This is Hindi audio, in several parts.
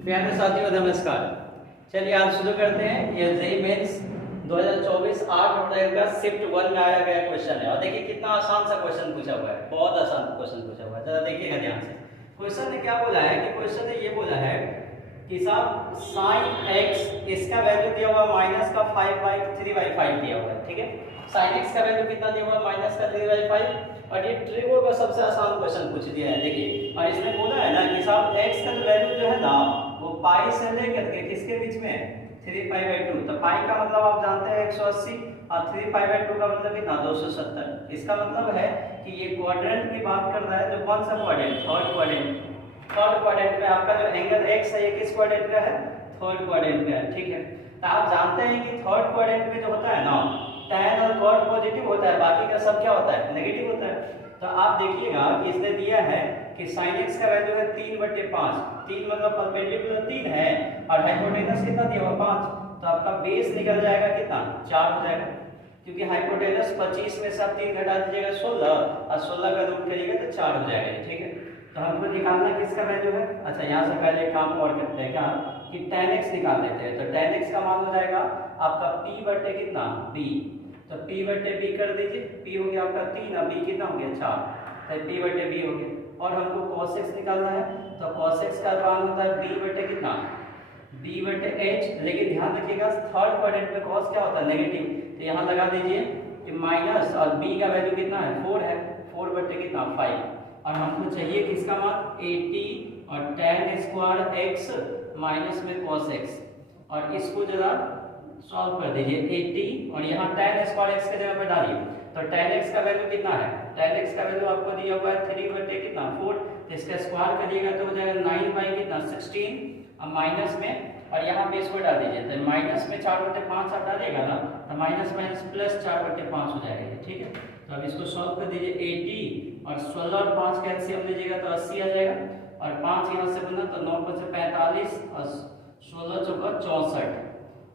प्यारे साथियों नमस्कार। चलिए आज शुरू करते हैं। ये जेईई मेंस 2024 8 अप्रैल का शिफ्ट 1 में आया गया क्वेश्चन है और देखिए कितना आसान सा क्वेश्चन पूछा हुआ है, बहुत आसान क्वेश्चन पूछा हुआ है। जरा देखिएगा ध्यान से। क्वेश्चन ने क्या बोला है कि क्वेश्चन ने ये बोला है कि साहब sin x इसका वैल्यू दिया हुआ माइनस का 5/3/5 दिया हुआ है, ठीक है। sin x का वैल्यू कितना दिया हुआ माइनस का 3/5 और ये ट्रिगो का सबसे आसान क्वेश्चन पूछ दिया है। देखिए और इसमें बोला है ना कि साहब x का वैल्यू जो है ना वो पाई से लेकर के किसके बीच में 3π/2। तो पाई का मतलब आप जानते हैं 180 और 3π/2 का मतलब कितना 270। इसका मतलब है कि ये क्वाड्रेंट की बात कर रहा है। जो कौन सा क्वाड्रेंट? थर्ड क्वाड्रेंट में आपका जो एंगल x है ये किस क्वाड्रेंट का है? थर्ड क्वाड्रेंट का है, ठीक है। तो आप जानते हैं कि थर्ड क्वाड्रेंट में जो होता है ना tan और cot पॉजिटिव होता है, बाकी का सब क्या होता है? नेगेटिव होता है। तो आप देखिएगा कि इसने दिया है कि sin x का वैल्यू है 3/5। 3 मतलब परपेंडिकुलर 3 है और हाइपोटेनस कितना दिया हुआ 5। तो आपका बेस निकल जाएगा कितना 4 हो जाएगा, क्योंकि हाइपोटेनस 25 में से आप 3 घटा दीजिएगा 16 और 16 का रूट करिएगा तो 4 हो जाएगा, ठीक है। तो हमको निकालना किसका वैल्यू है? अच्छा यहाँ से पहले एक काम और करते हैं क्या कि tan x निकाल लेते हैं। तो tan x का मान हो जाएगा आपका p बटे कितना b। तो p बटे b कर दीजिए। p हो गया आपका 3 और b कितना हो गया 4। तो p बटे b हो गया। और हमको cos x निकालना है। तो cos x का मान होता है b बटे कितना b बटे h। लेकिन ध्यान रखिएगा थर्ड क्वाड्रेंट में cos क्या होता है? नेगेटिव। तो यहाँ लगा दीजिए कि माइनस और b का वैल्यू कितना है 4 है। 4 बटे कितना 5 और हमको चाहिए किसका मान 80 और tan स्क्वायर x माइनस में cos x। और इसको जरा सॉल्व कर दीजिए 80 और यहाँ tan स्क्वायर x के जगह पे डालिए। तो tan x का वैल्यू कितना है? tan x का वैल्यू आपको दिया हुआ है 3 बटे कितना 4। तो इसका स्क्वायर करिएगा तो हो जाएगा 9 कितना 16 और माइनस में और यहाँ पे इसको डाल दीजिए। तो माइनस में 4/5 आप डालिएगा ना तो माइनस माइनस प्लस 4/5 हो जाएगा, ठीक है। तो अब इसको सॉल्व कर दीजिए 80 और 16 और 5 का एलसीएम लीजिएगा तो 80 आ जाएगा और 5 यहाँ से बना तो 9 × 5 = 45 और 16 × 4 = 64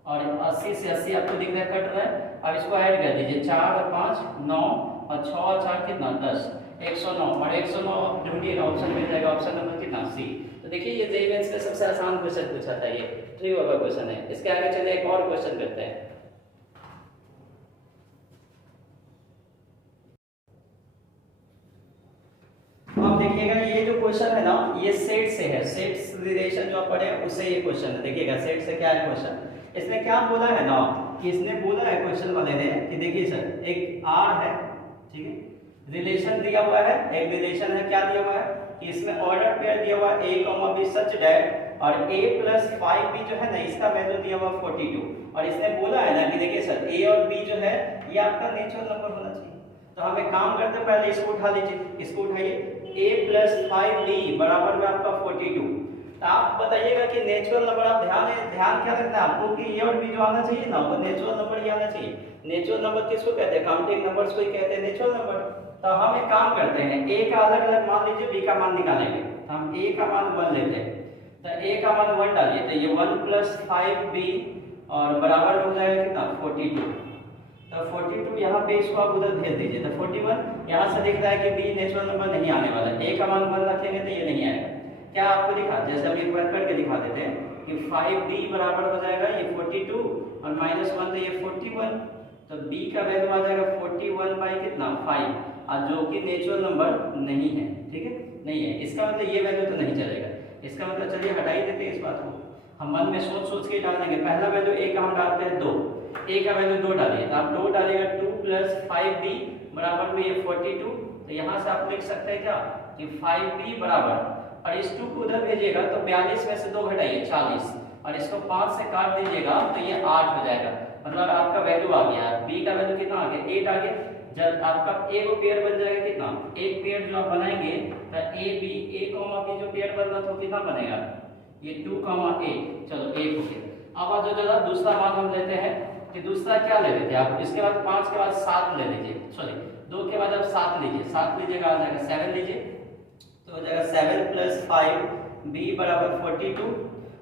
और 80 से 80 आपको दिख रहा है कट रहा है। अब इसको ऐड कर दीजिए 4 और 5 9 और 6 और 4 कितना 10 109 और 109 ढूंढिएगा ऑप्शन मिल जाएगा। ऑप्शन नंबर कितना सी। तो देखिए ये जेईई मेंस का सबसे आसान क्वेश्चन पूछा था, ये ट्रिगो का क्वेश्चन है। इसके आगे चलिए एक और क्वेश्चन करते हैं। अब देखिएगा ये जो क्वेश्चन है ना ये सेट से है। सेट्स रिलेशन जो आप पढ़े उससे ये क्वेश्चन है। देखिएगा सेट से क्या है क्वेश्चन। इसने क्या बोला है ना कि इसने बोला है क्वेश्चन वाले ने कि देखिए सर एक R है, ठीक है। रिलेशन दिया हुआ है, एक रिलेशन है क्या दिया हुआ है कि इसमें ऑर्डर पेयर दिया हुआ है a, b सच दैट और a + 5b जो है ना इसका वैल्यू दिया हुआ 42 और इसने बोला है ना कि देखिए सर a और b जो है ये आपका नेचुरल नंबर होना चाहिए। तो हम एक काम करते हैं पहले इसको उठा लीजिए। इसको उठाइए a + 5b बराबर में आपका 42। तो आप बताइएगा कि नेचुरल नंबर आप ध्यान क्या रखना है आपको कि ए और बी जो आना चाहिए ना वो नेचुरल नंबर ही आना चाहिए। नेचुरल नंबर किसको कहते हैं? काउंटिंग नंबर्स को ही कहते हैं नेचुरल नंबर। तो हम एक काम करते हैं a का अलग अलग मान लीजिए, b का मान निकालेंगे। तो हम a का मान 1 लेते हैं। तो a का मान 1 डालिए तो ये 1 + 5b और बराबर हो जाएगा कितना 42। तो 42 यहाँ पे इसको आप उधर भेज दीजिए। तो 41 यहाँ से दिख रहा है कि b नेचुरल नंबर नहीं आने वाला है। a का मान 1 रखेंगे तो ये नहीं आएगा। क्या आपको दिखा जैसे हम एक बार करके दिखा देते हैं कि 5b बराबर हो जाएगा ये 42 और -1 तो ये 41। तो b का वैल्यू आ जाएगा 41 कितना 5 और जो कि नेचुरल नंबर नहीं है, ठीक है नहीं है। इसका मतलब ये वैल्यू तो नहीं चलेगा। इसका मतलब चलिए हटा ही देते हैं इस बात को। हम मन में सोच सोच के डाल देंगे। पहला वैल्यू a का हम डालते हैं 2। a का वैल्यू 2 डालिए तो आप 2 डालिएगा 2 + 5b बराबर में ये 42। तो यहाँ से आप लिख सकते हैं क्या कि 5b बराबर और इस 2 को उधर भेजिएगा तो 42 में से 2 घटाइए 40 और इसको 5 से काट दीजिएगा तो ये 8 हो जाएगा। मतलब आपका वैल्यू आ गया। b का वैल्यू कितना आ गया 8 आ गया। जब आपका a को पेयर बन जाएगा कितना एक पेयर जो आप बनाएंगे तो a b जो पेयर बनना तो कितना बनेगा ये 2, 8 चलो 1 हो गया। अब आज जरा दूसरा मान हम लेते हैं कि दूसरा क्या ले लेते हैं आप। इसके बाद 5 के बाद 7 ले लीजिए, सॉरी 2 के बाद आप 7 लीजिए। 7 लीजिएगा आ जाएगा 7 लीजिए तो हो जाएगा 7 + 5b बराबर 42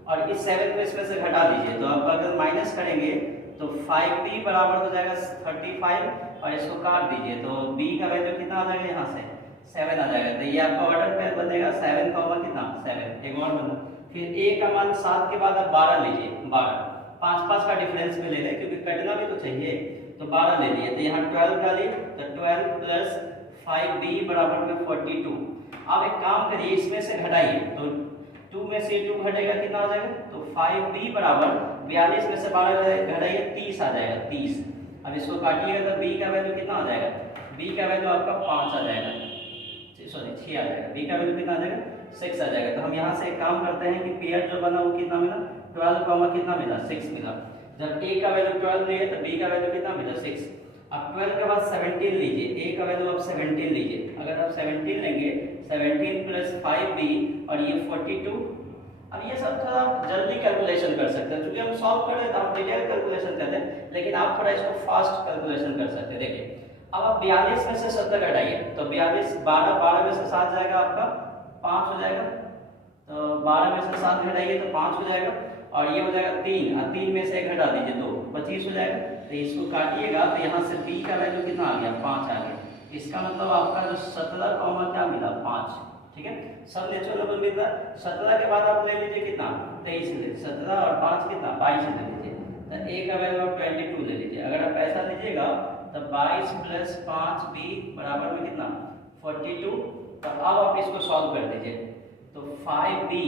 और इस 7 को इसमें से घटा दीजिए। तो आप अगर माइनस करेंगे तो 5b बराबर हो जाएगा 35 और इसको काट दीजिए तो b का वैल्यू कितना आ जाएगा यहाँ से 7 आ जाएगा। तो ये आपका ऑर्डर पेयर बनेगा 7, कितना 7 एक और बना फिर a का मान 7 के बाद आप 12 लीजिए, 12 5 का डिफरेंस में ले लें क्योंकि कटना भी तो चाहिए, तो 12 ले लिए, तो यहाँ 12 डालिए, तो 12 प्लस 5b बराबर में 42। अब एक काम करिए, इसमें से घटाइए, तो 2 में से 2 घटेगा कितना आ जाएगा, तो 5b बराबर 42 में से 12 घटाइए 30 आ जाएगा, 30। अब इसको काटिएगा तो b का वैल्यू कितना आ जाएगा, b का वैल्यू आपका 5 आ जाएगा, सॉरी 6 आ जाएगा, b का वैल्यू कितना आ जाएगा, 6 आ जाएगा। तो हम यहाँ से एक काम करते हैं कि पेयर जो बना वो कितना मिला, 12 कॉमा कितना मिला, 6 मिला। जब a का वैल्यू 12 लिए तो b का वैल्यू कितना मिला, 6। अब 12 के बाद 17 लीजिए, a का वैल्यू आप 17 लीजिए, अगर आप 17 लेंगे 17 प्लस 5b और ये 42। अब ये सब थोड़ा जल्दी कैलकुलेशन कर सकते हैं, क्योंकि हम सॉल्व कर रहे हैं तो हम डिटेल कैलकुलेशन करते हैं, लेकिन आप थोड़ा इसको फास्ट कैलकुलेशन कर सकते हैं। देखिए अब आप 42 में से 70 घटाइए, तो 42 12 में से 7 जाएगा आपका 5 हो जाएगा, तो 12 में से 7 घटाइए तो 5 हो जाएगा, और ये हो जाएगा 3, और 3 में से 1 घटा दीजिए 2, 25 हो जाएगा। तो इसको काटिएगा तो यहाँ से b का वैल्यू कितना आ गया, 5 आ गया। इसका मतलब आपका जो 17 कॉमा क्या मिला, 5। ठीक है, सब नेचुरल नंबर मिलता है। 17 के बाद आप ले लीजिए कितना, 23 ले, 17 और 5 कितना, 22 ले लीजिए, तो a का वैल्यू आप 22 ले लीजिए। अगर आप ऐसा लीजिएगा तो 22 प्लस 5b बराबर में कितना, 42। तो अब आप इसको सॉल्व कर दीजिए, तो 5b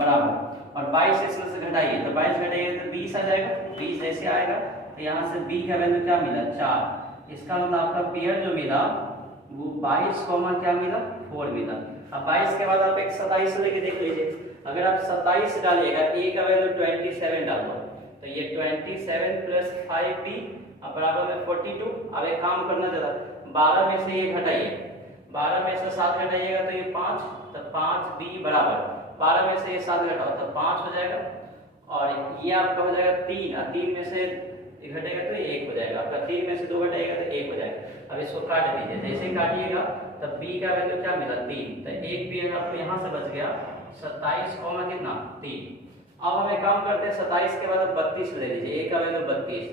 बराबर, और 22 इसमें से घटाइए, तो 22 घटाइए तो 20 आ जाएगा, 20 जैसे आएगा तो यहाँ से b का वैल्यू क्या मिला, 4। इसका मतलब आपका पेयर जो मिला वो 22 कॉमा क्या मिला, 4 मिला। अब 22 के बाद आप एक 27 लेके देख लीजिए, अगर आप 27 डालिएगा, a का वैल्यू 27 डाल दो, तो ये 27 प्लस 5b बराबर में 42। अब एक काम करना जरा, 12 में से ये घटाइए, 12 में से 7 घटाइएगा तो ये 5, तो 5b बराबर 12 में से ये 7 घटाओ तो 5 हो जाएगा, और ये आपका हो जाएगा 3, और 3 में से घटेगा तो ये 1 हो जाएगा, आपका 3 में से 2 घटाएगा तो 1 हो जाएगा। अब इसको काट दीजिए, जैसे ही काटिएगा तब b का वैल्यू क्या मिला, 3, तो एक b आपको यहाँ से बच गया 27 कॉमा कितना, 3। अब हम एक काम करते हैं, 27 के बाद 32 ले लीजिए, a का वैल्यू 32।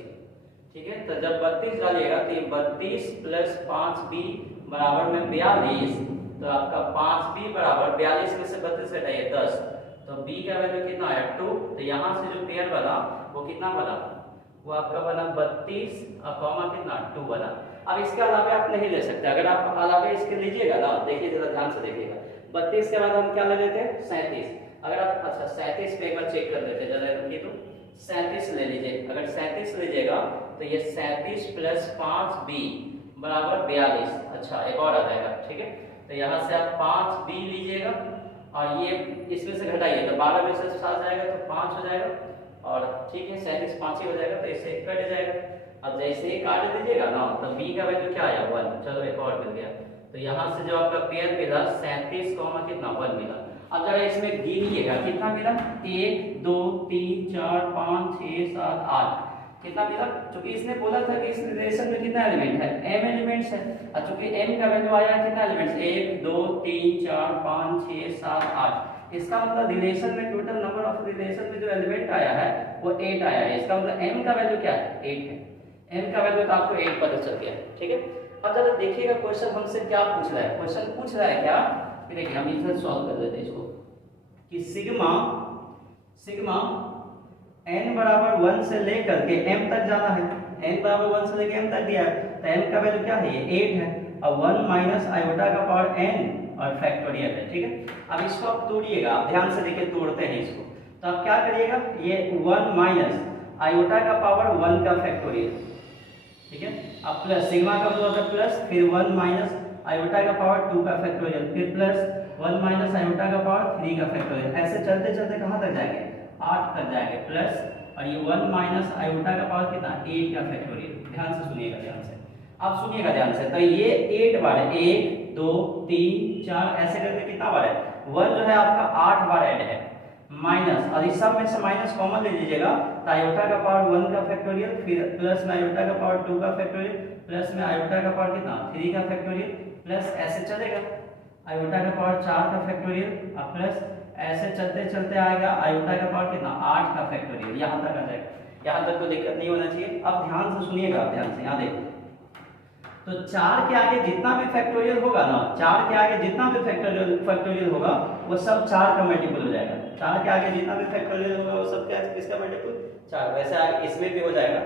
ठीक है, तो जब 32 डालिएगा तो ये 32 प्लस 5b बराबर में 42, तो आपका 5b बराबर 42 में से 32 घटाइए 10, तो b का वैल्यू कितना आया, 2। तो यहाँ से जो पेयर बना वो कितना बना, वो आपका बना 32 और कॉमा कितना, 2 बना। अब इसके अलावा आप नहीं ले सकते, अगर आप अलावा इसके लीजिएगा ना, देखिए जरा ध्यान से देखिएगा, 32 के बाद हम क्या ले लेते हैं, 37। अगर आप अच्छा 37 पे एक बार चेक कर लेते हैं, जरा रुकिए, तो 37 ले लीजिए। अगर 37 लीजिएगा तो ये 37 प्लस 5b बराबर 42। अच्छा एक और आ जाएगा, ठीक है, तो यहाँ से आप 5b लीजिएगा, और ये इसमें से घटाइए, तो 12 में से 7 जाएगा तो 5 हो जाएगा, और ठीक है 37 5 ही हो जाएगा, तो इससे कट जाएगा। अब जैसे ही काट दीजिएगा ना, तो b का वैल्यू क्या आया, 1। चलो एक और मिल गया, तो यहाँ से जो आपका पेयर मिला 37 कॉमा कितना, 1 मिला। अब जरा इसमें गिनिएगा कितना मिला, 1 2 3 4 5 6 7 8, कितना मिला, क्योंकि इसने बोला था कि इस रिलेशन में कितना एलिमेंट है, m एलिमेंट्स है, और चूंकि m का वैल्यू आया कितना एलिमेंट्स, 1 2 3 4 5 6 7 8। इसका मतलब रिलेशन में टोटल नंबर ऑफ रिलेशन में जो एलिमेंट आया है वो 8 आया है। इसका मतलब m का वैल्यू क्या है, 8 है। m का वैल्यू तो आपको 8 पता चल गया, ठीक है। अब जरा देखिएगा क्वेश्चन हमसे क्या पूछ रहा है, क्वेश्चन पूछ रहा है क्या, देखिए हम इधर सॉल्व कर लेते हैं इसको, कि सिग्मा n बराबर 1 से लेकर के m तक जाना है, n बराबर 1 से लेकर m तक दिया है, तो m का वैल्यू क्या है, ये 8 है, और 1 माइनस आयोटा का पावर n और फैक्टोरियल है, ठीक है। अब इसको आप तोड़िएगा, आप ध्यान से देखिए तोड़ते हैं इसको, तो आप क्या करिएगा, ये 1 माइनस आयोटा का पावर 1 का फैक्टोरियल, ठीक है, अब प्लस सिग्मा का मतलब होता है प्लस, फिर 1 माइनस आयोटा का पावर 2 का फैक्टोरियल, फिर प्लस 1 माइनस आयोटा का पावर 3 का फैक्टोरियल, ऐसे चलते चलते कहाँ तक जाएंगे, 8 तक जाएंगे, प्लस और ये 1 माइनस आयोटा का पावर कितना, 8 का फैक्टोरियल। ध्यान से सुनिएगा, ध्यान से आप सुनिएगा ध्यान से, तो ये 8 बार है, 1 2 3 4 ऐसे करके कितना बार है, 1 जो है आपका 8 बार ऐड है, माइनस, और इस सब में से माइनस कॉमन ले लीजिएगा, तो आयोटा का पावर 1 का फैक्टोरियल, फिर प्लस में आयोटा का पावर 2 का फैक्टोरियल, प्लस में आयोटा का पावर कितना, 3 का फैक्टोरियल, प्लस ऐसे चलेगा आयोटा का पावर 4 का फैक्टोरियल, और प्लस ऐसे चलते चलते आएगा आयोटा का पावर कितना, 8 का फैक्टोरियल, यहाँ तक आ जाएगा। यहाँ तक तो दिक्कत नहीं होना चाहिए। अब ध्यान से सुनिएगा, ध्यान से यहाँ देखो, तो 4 के आगे जितना भी फैक्टोरियल होगा ना, 4 के आगे जितना भी फैक्टोरियल होगा वो सब 4 का मल्टीपल हो जाएगा। 4 के आगे जितना भी फैक्टोरियल होगा वो सब क्या किसका मल्टीपल 4। वैसे आगे इसमें भी हो जाएगा,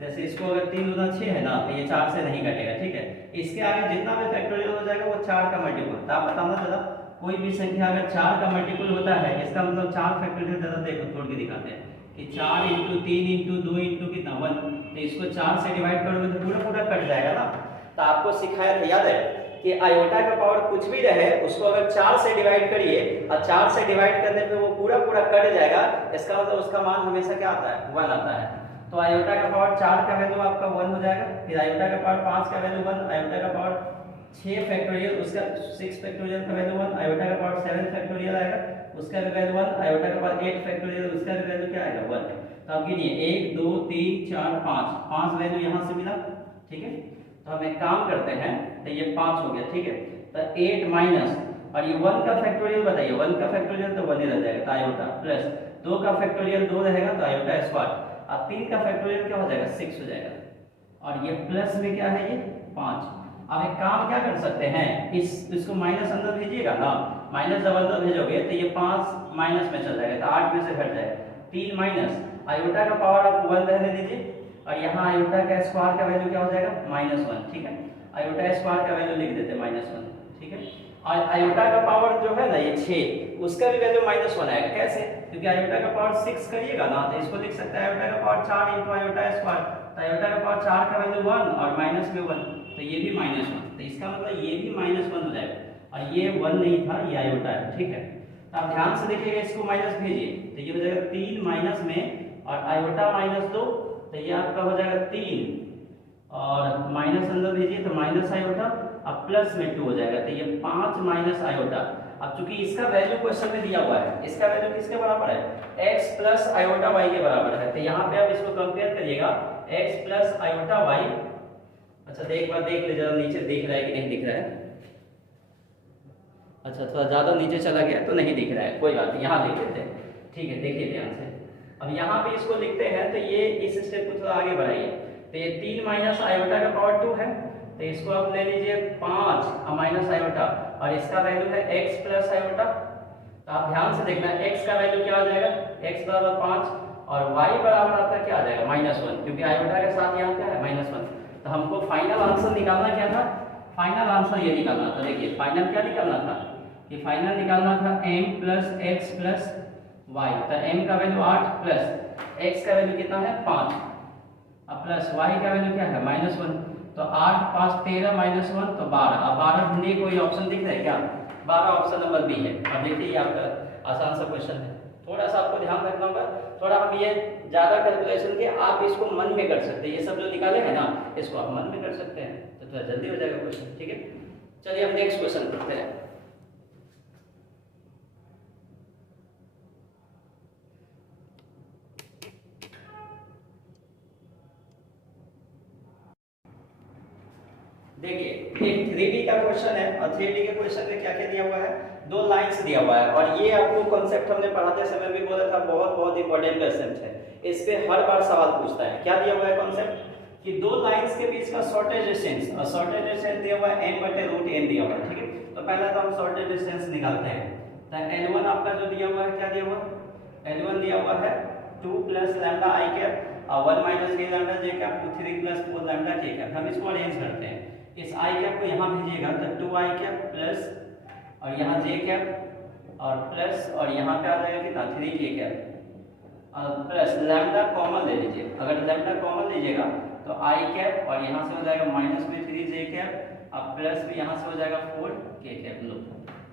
जैसे इसको अगर 3 गुना 6 है ना तो ये 4 से नहीं कटेगा, ठीक है। इसके आगे जितना भी फैक्टोरियल हो जाएगा वो 4 का मल्टीपल। तो आप बताना जरा, कोई भी संख्या अगर 4 का मल्टीपल होता है इसका मतलब 4 फैक्टोरियल जरा देखो तोड़ के दिखाते हैं कि 4 × 3 × 2 × कितना 1, तो इसको 4 से डिवाइड करोगे तो पूरा पूरा कट जाएगा ना। तो आपको सिखाया था, याद है कि आयोटा का पावर कुछ भी रहे उसको अगर 4 से डिवाइड करिए और 4 से डिवाइड करने पे वो पूरा पूरा कट जाएगा, इसका मतलब उसका मान हमेशा क्या आता है 1 आता है। तो आयोटा का पावर 4 का वैल्यू आपका 1 हो जाएगा, फिर आयोटा का पावर 5 का वैल्यू 1, आयोटा का पावर 6 फैक्टोरियल उसका 6 फैक्टोरियल का वैल्यू 1, आयोटा का पावर 7 फैक्टोरियल आएगा उसका भी वैल्यू 1, आयोटा का पावर 8 फैक्टोरियल उसका भी वैल्यू क्या आएगा 1। तो आप गिनिए 1 2 3 4 5 वैल्यू यहाँ से मिला, ठीक है। तो हम एक काम करते हैं, तो ये 5 हो गया, ठीक है। तो 8 माइनस और ये 1 का फैक्टोरियल बताइए, 1 का फैक्टोरियल तो 1 ही रह जाएगा, तो आयोटा प्लस 2 का फैक्टोरियल 2 रहेगा तो आयोटा स्क्वायर, अब 3 का फैक्टोरियल क्या हो जाएगा 6 हो जाएगा, और ये प्लस में क्या है ये 5। अब एक काम क्या कर सकते हैं, इसको माइनस अंदर भेजिएगा ना, माइनस जब अंदर भेजोगे तो ये 5 माइनस में चल जाएगा, तो 8 में से घट जाएगा, 3 माइनस आयोटा का पावर आप 1 रहने दीजिए और यहाँ आयोटा का स्क्वायर का वैल्यू क्या हो जाएगा -1, ठीक है। आयोटा स्क्वायर का वैल्यू लिख देते हैं -1, ठीक है। और आयोटा का पावर जो है ना ये 6 उसका भी वैल्यू -1 आएगा, कैसे, क्योंकि आयोटा का पावर 6 करिएगा ना तो इसको लिख सकते हैं आयोटा का पावर 4 × आयोटा स्क्वायर, तो आयोटा का पावर 4 का वैल्यू 1 और माइनस में 1, तो ये भी -1, तो इसका मतलब ये भी -1 हो जाएगा, और ये 1 नहीं था ये आयोटा है, ठीक है। तो आप ध्यान से देखिएगा, इसको माइनस भेजिए तो ये हो जाएगा 3 माइनस में और आयोटा -2, तो ये आपका हो जाएगा 3 और माइनस अंदर भेजिए तो माइनस आयोटा, अब प्लस में 2 हो जाएगा, तो ये 5 माइनस आयोटा। अब चूंकि इसका वैल्यू क्वेश्चन में दिया हुआ है, इसका वैल्यू किसके बराबर है, x प्लस आयोटा y के बराबर है, तो यहाँ पे आप इसको कंपेयर करिएगा x प्लस आयोटा y। अच्छा एक बार देख ले जरा, नीचे दिख रहा है कि नहीं दिख रहा है, अच्छा थोड़ा ज़्यादा नीचे चला गया तो नहीं दिख रहा है, कोई बात नहीं, यहाँ लिख देते हैं, ठीक है। देखिए ध्यान से, अब यहाँ पे इसको लिखते हैं तो ये इस स्टेप को थोड़ा आगे बढ़ाइए, तो ये 3 माइनस आयोटा का पावर 2 है, तो इसको आप ले लीजिए 5 माइनस आयोटा और इसका वैल्यू है x प्लस आयोटा। तो आप ध्यान से देखना x का वैल्यू क्या आ जाएगा, x बराबर 5 और y बराबर आपका क्या आ जाएगा -1, क्योंकि आयोटा के साथ यहाँ क्या है -1। तो हमको फाइनल आंसर निकालना क्या था, फाइनल आंसर ये निकालना था, देखिए फाइनल क्या निकालना था कि फाइनल निकालना था m plus x plus y, तो m का वैल्यू 8 प्लस x का वैल्यू कितना है 5 अब प्लस y का वैल्यू क्या है -1, तो 8 5 13 -1 तो 12। अब 12 ढूंढिए, कोई ऑप्शन दिख रहा है क्या, 12 ऑप्शन नंबर बी है। अब देखिए ये आपका आसान सा क्वेश्चन है, थोड़ा सा आपको ध्यान रखना होगा, थोड़ा हम ये ज़्यादा कैलकुलेशन के आप इसको मन में कर सकते हैं, ये सब जो निकाले हैं ना इसको आप मन में कर सकते हैं तो थोड़ा जल्दी हो जाएगा क्वेश्चन, ठीक है। चलिए हम नेक्स्ट क्वेश्चन करते हैं। देखिए एक 3D का क्वेश्चन है और 3D के क्वेश्चन में क्या क्या दिया हुआ है, 2 लाइंस दिया हुआ है, और ये आपको कॉन्सेप्ट हमने पढ़ाते समय भी बोला था, बहुत बहुत इंपॉर्टेंट कॉन्सेप्ट है, इस पे हर बार सवाल पूछता है। क्या दिया हुआ है कॉन्सेप्ट कि 2 लाइंस के बीच का शॉर्टेज डिस्टेंस, और शॉर्टेज डिस्टेंस दिया हुआ है m/√n दिया हुआ है, ठीक है। तो पहले तो हम शॉर्टेज डिस्टेंस निकालते हैं, तो L1 आपका जो दिया हुआ है, क्या दिया हुआ है, L1 दिया हुआ है 2 + लैम्डा i कैप और 1 - 3 lambda j cap 3 + 4 lambda k cap. हम इसको अरेंज करते हैं, इस i कैप को यहाँ भेजिएगा तो 2i कैप प्लस और यहाँ j कैप और प्लस और यहाँ पे आ जाएगा कितना 3k कैप और प्लस लैम्डा कॉमन ले लीजिए, अगर लैम्डा कॉमन लीजिएगा तो i कैप और यहाँ से हो जाएगा -3j कैप और प्लस भी यहाँ से हो जाएगा 4k कैप। लो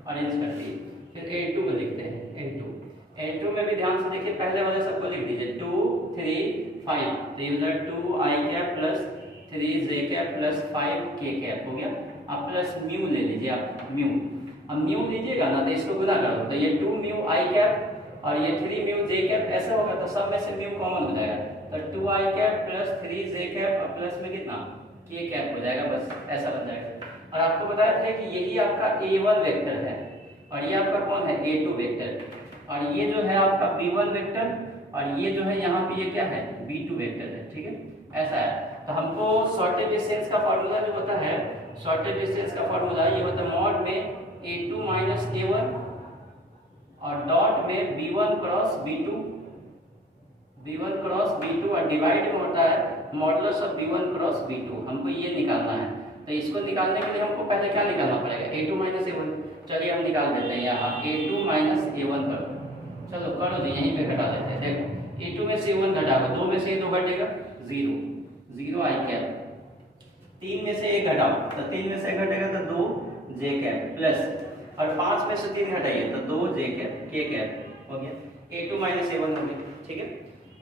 अरेंज कर दिए, फिर L2 को लिखते हैं, L2 में भी ध्यान से देखिए, पहले वाले सबको लिख दीजिए 2 3 5, तो ये हो जाएगा 2i cap plus 3j cap plus 5k cap हो गया। अब प्लस म्यू ले लीजिए आप, म्यू, अब म्यू लीजिएगा ना तो इसको गुना करो तो ये 2 म्यू i कैप और ये 3 म्यू j कैप, ऐसा होगा तो सब में से म्यू कॉमन हो जाएगा, तो 2i cap plus 3j cap और प्लस में कितना k कैप हो जाएगा, बस ऐसा बन जाएगा। और आपको बताया था कि यही आपका a1 वेक्टर है और ये आपका कौन है a2 वेक्टर और ये जो है आपका b1 वेक्टर और ये जो है यहाँ पे ये क्या है b2 वेक्टर है, ठीक है, ऐसा है। तो हमको शॉर्टेज डिस्टेंस का फार्मूला जो होता है, शॉर्टेज डिस्टेंस का फार्मूला ये होता है मॉड में a2 - a1 और डॉट में b1 cross b2, b1 cross b2 और डिवाइड में होता है modulus of b1 cross b2। हमको ये निकालना है। तो इसको निकालने के लिए हमको पहले क्या निकालना पड़ेगा, a2 माइनस a1। चलिए हम निकाल देते हैं यहाँ a2 माइनस a1 कर दो। चलो करो जी, यहीं पे घटा देते हैं। देखो a2 में से a1 घटाओ, 2 में से 2 घटेगा 0, 0 i कैप। 3 में से 1 घटाओ, तो 3 में से घटेगा तो 2 j कैप प्लस, और 5 में से 3 घटाइए तो 2 j कैप k कैप हो गया। a2 माइनस a1 हो गया, ठीक है।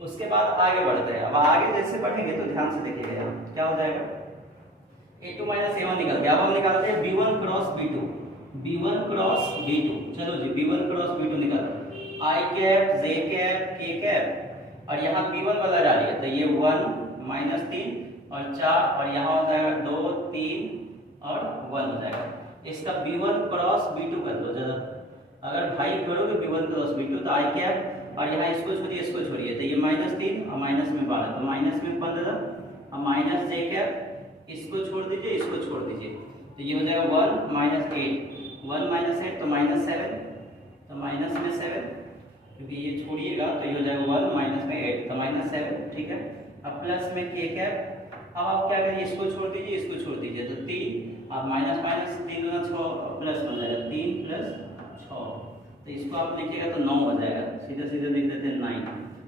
उसके बाद आगे बढ़ते हैं। अब आगे जैसे बढ़ेंगे तो ध्यान से देखिएगा यहाँ क्या हो जाएगा, a2 माइनस a1 निकल गया। अब हम निकालते हैं b1 cross b2, b1 cross b2। चलो जी b1 क्रॉस b2 निकालो, i cap j cap k cap, और यहाँ b1 वाला डालिए तो ये 1 माइनस 3 और 4, और यहाँ हो जाएगा 2 3 और 1 हो जाएगा। इसका b1 क्रॉस b2 कर दो जरा। अगर भाई करोगे b1 क्रॉस b2 तो i कैप, और यहाँ इसको छोड़िए इसको छोड़िए तो ये माइनस 3 और माइनस में 12, तो माइनस में 15 और माइनस j कैप, इसको छोड़ दीजिए इसको छोड़ दीजिए तो ये हो जाएगा 1 माइनस 8, 1 माइनस 8 तो माइनस 7, तो माइनस में 7, क्योंकि ये छोड़िएगा तो ये हो जाएगा 1 माइनस में 8 तो माइनस 7, ठीक है। अब प्लस में k कैप, अब आप क्या करिए इसको छोड़ दीजिए इसको छोड़ दीजिए तो 3, अब माइनस माइनस 3 गुना 6 प्लस हो जाएगा 3 प्लस 6, तो इसको आप लिखिएगा तो 9 हो जाएगा। सीधे सीधे लिख देते हैं 9।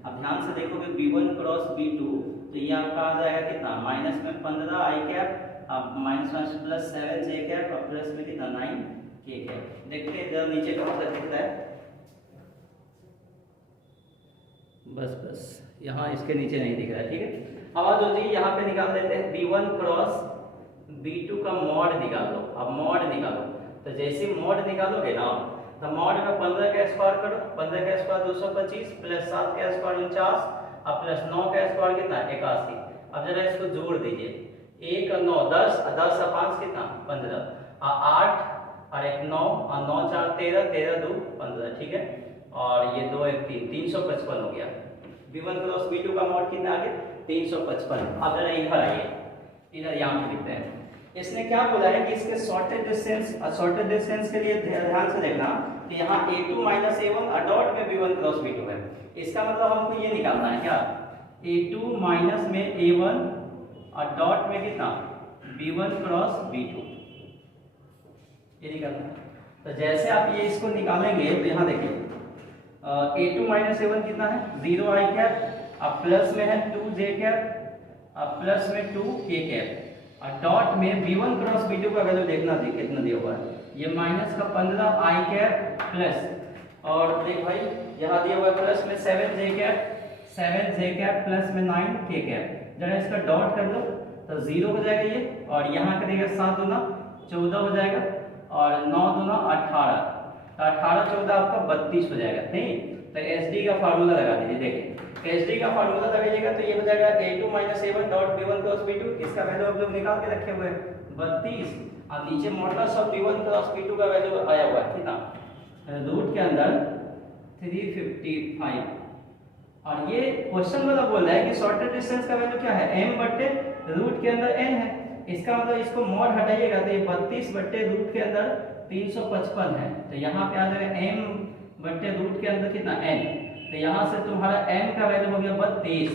अब ध्यान से देखोगे b1 क्रॉस b2 तो ये आपका आ जाएगा कितना, माइनस में 15 i कैप, अब minus minus plus 7 j cap और प्लस में कितना 9 k कैप। देखते हैं जरा नीचे का मतलब कितना है, बस यहाँ इसके नीचे नहीं दिख रहा है, ठीक है। अब आ जाओ जी यहाँ पे निकाल देते हैं b1 क्रॉस b2 का मॉड निकाल लो। अब मॉड निकालो, तो जैसे मॉड निकालोगे ना तो मॉड में 15 का स्क्वायर करो, 15 का स्क्वायर 225 प्लस 7 का स्क्वायर 49 और प्लस 9 का स्क्वायर कितना 81। अब जरा इसको जोड़ दीजिए, 1 और 9 10 और 10 और 5 कितना 15 और 8 और 1 9 और 9 4 13, 13 2 15, ठीक है। और ये 2 1 3, 355 हो गया। b1 क्रॉस b2 का मॉड कितना आ गया 355। अब जरा इधर आइए, इधर यहाँ पे लिखते हैं। इसने क्या बोला है कि इसके शॉर्टेज डिस्टेंस के लिए ध्यान से देखना कि यहाँ a2 माइनस a1 और डॉट में b1 क्रॉस b2 है। इसका मतलब हमको ये निकालना है क्या, a2 माइनस में a1 और डॉट में कितना b1 क्रॉस b2, ये निकालना है। तो जैसे आप ये इसको निकालेंगे तो यहाँ देखिए a2 माइनस a1 कितना है 0 i कैप, अब प्लस में है 2 j कैप, अब प्लस में 2 k कैप, और डॉट में b1 क्रॉस b2 का वैल्यू देखना कितना दिया हुआ है, ये माइनस का 15 i कैप प्लस, और देख भाई यहाँ दिया हुआ है प्लस में 7 j कैप प्लस में 9 k कैप। जरा इसका डॉट कर लो तो 0 हो जाएगा ये, और यहाँ करेगा 7 दूना 14 हो जाएगा, और 9 दूना 18, तो 18 14 आपका 32 हो जाएगा, नहीं। तो SD का फार्मूला लगा दीजिए। देखिए SD का फार्मूला लगाइएगा तो ये हो जाएगा a2 minus a1 dot b1 cross b2, इसका वैल्यू आप लोग निकाल के रखे हुए हैं 32, और नीचे modulus of b1 cross b2 का वैल्यू आया हुआ है कितना, रूट के अंदर 355। और ये क्वेश्चन वाला बोल रहा है कि शॉर्टेज डिस्टेंस का वैल्यू क्या है m बट्टे रूट के अंदर n है। इसका मतलब इसको मॉड हटाइएगा तो ये 32 बट्टे रूट के अंदर 355 है, तो यहाँ पे आ जाएगा m बट्टे रूट के अंदर कितना n, तो यहाँ से तुम्हारा m का वैल्यू हो गया 32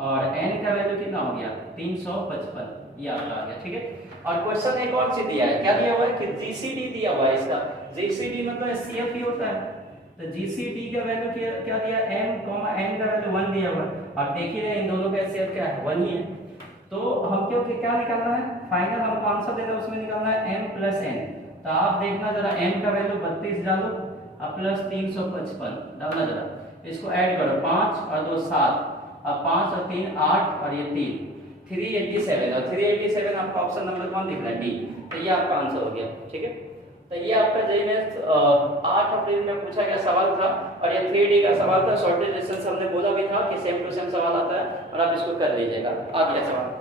और n का वैल्यू कितना हो गया 355, ये आपका आ गया, ठीक है। और क्वेश्चन एक और चीज दिया है, क्या दिया हुआ है कि GCD दिया हुआ है। इसका GCD मतलब CF ही होता है, तो GCD का वैल्यू क्या दिया m, n का वैल्यू 1 दिया हुआ है, और देखिए इन दोनों का CF क्या है 1 ही है। तो हम क्या निकालना है, फाइनल हमको आंसर देना है, उसमें निकालना है m प्लस n। तो आप देखना जरा m का वैल्यू 32 डालो और प्लस 355 डालना, जरा इसको ऐड करो, 5 और 2 7, अब 5 और 3 8 और ये 3 387, और 387 आपका ऑप्शन नंबर कौन दिख रहा है डी, तो ये आपका आंसर हो गया, ठीक है। तो ये आपका जेईई मेंस 8 अप्रैल में पूछा गया सवाल था, और ये 3D का सवाल था। शॉर्टेज डिस्टेंस हमने बोला भी था कि सेम टू सेम सवाल आता है, और आप इसको कर लीजिएगा। आ गया सवाल।